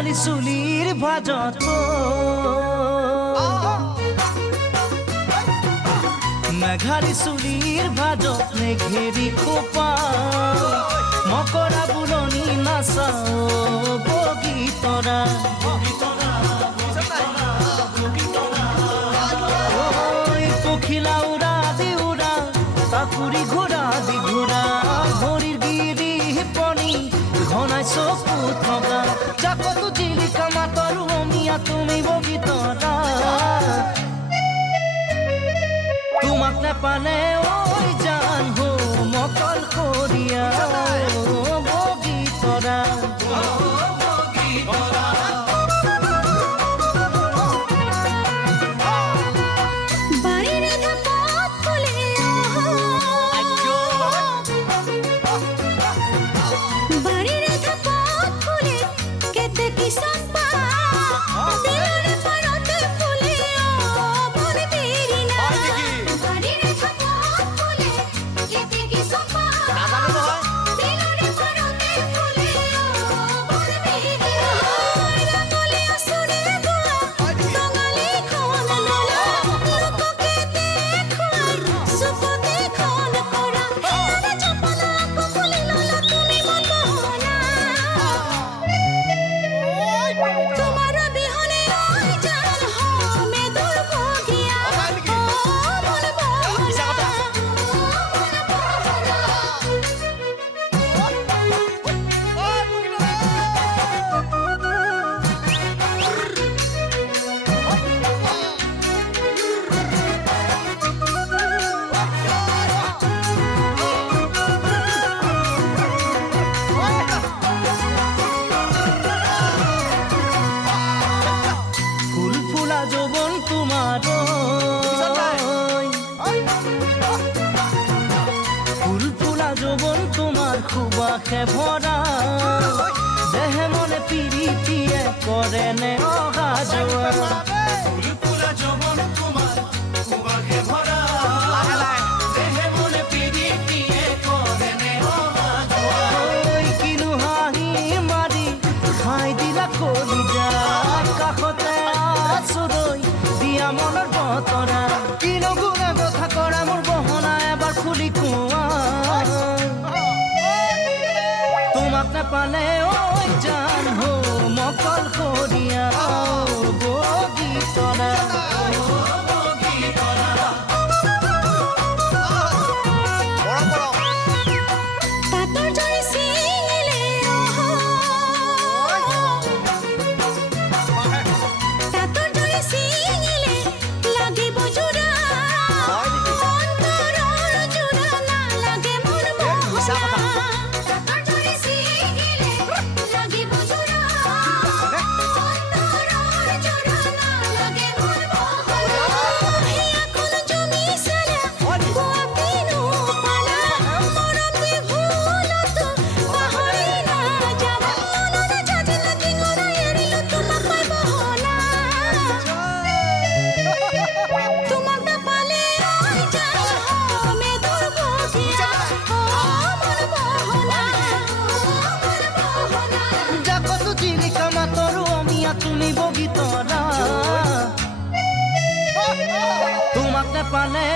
মেঘালী চুলিৰ ভাজত মেঘালী চুলিৰ ভাজত মেঘেৰি খোপা মকৰা বুলনি নাচাও বগীতৰা পখিলা উৰা দি উৰা তাকুৰি ঘোৰা দি ঘোৰা ভৰিৰ গিৰি পনি ঘনাই চকু থকা জাকতো জিলিকা মাতৰ অমিয়া তুমি বগীতৰা তোমাক নেপালে ঐ জান হো মকল কৰিয়া বগীতৰা খুবাখে ভৰা দেহে মনে পিৰিতিয়ে কৰে নে অহা যোৱা ফুলফুলা যৌবন তোমাৰ খুবাখে ভৰা দেহে মনে পিৰিতিয়ে কৰে নে অহা যোৱা কিনো হাঁহি মাৰি খাই দিলা কলিজা কাষতে আছো ৰৈ দিয়া মনৰ বতৰা কিনো গুণে কথা কৰা মোৰ গহনা এবাৰ খুলি কোৱা তোমাক নেপালে ঐ জান হো মকল কৰিয়া বগীতৰা তুমি বগীতৰা তোমাক নেপালে